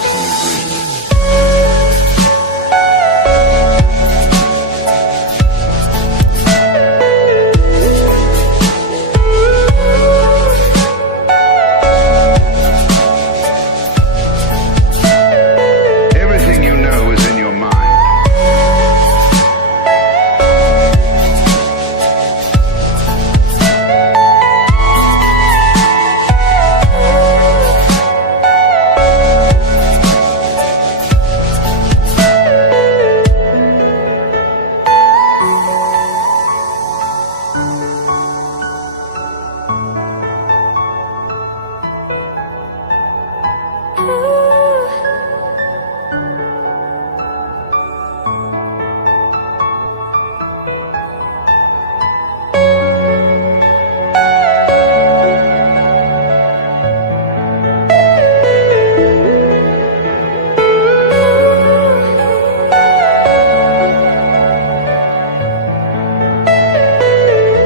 personal dreams. Everything you know is in your mind.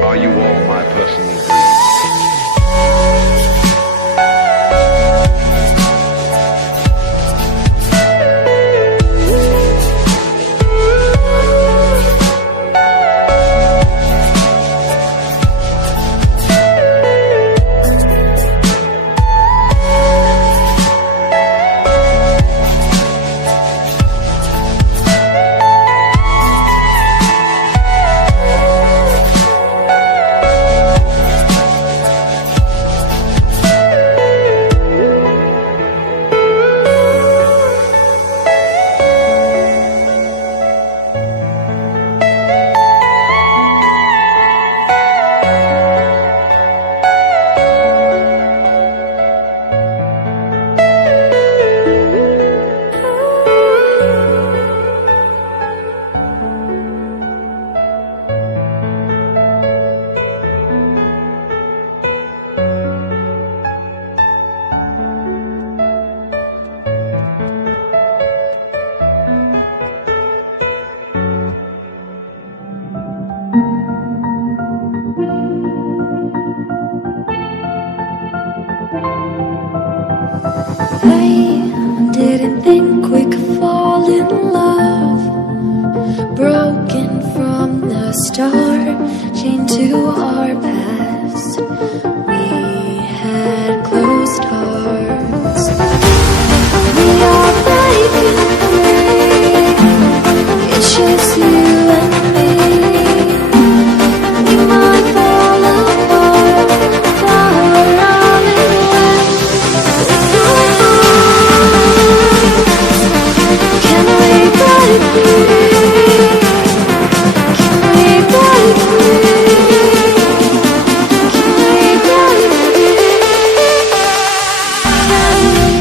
Are you all my personal dreams? I didn't think we could fall in love, broken from the start, chained to our past. We had closed hearts. We are breaking free. It's just you and me. We might fall apart, far on and west. Can we break free? Can we break free? Can we break free? Can we?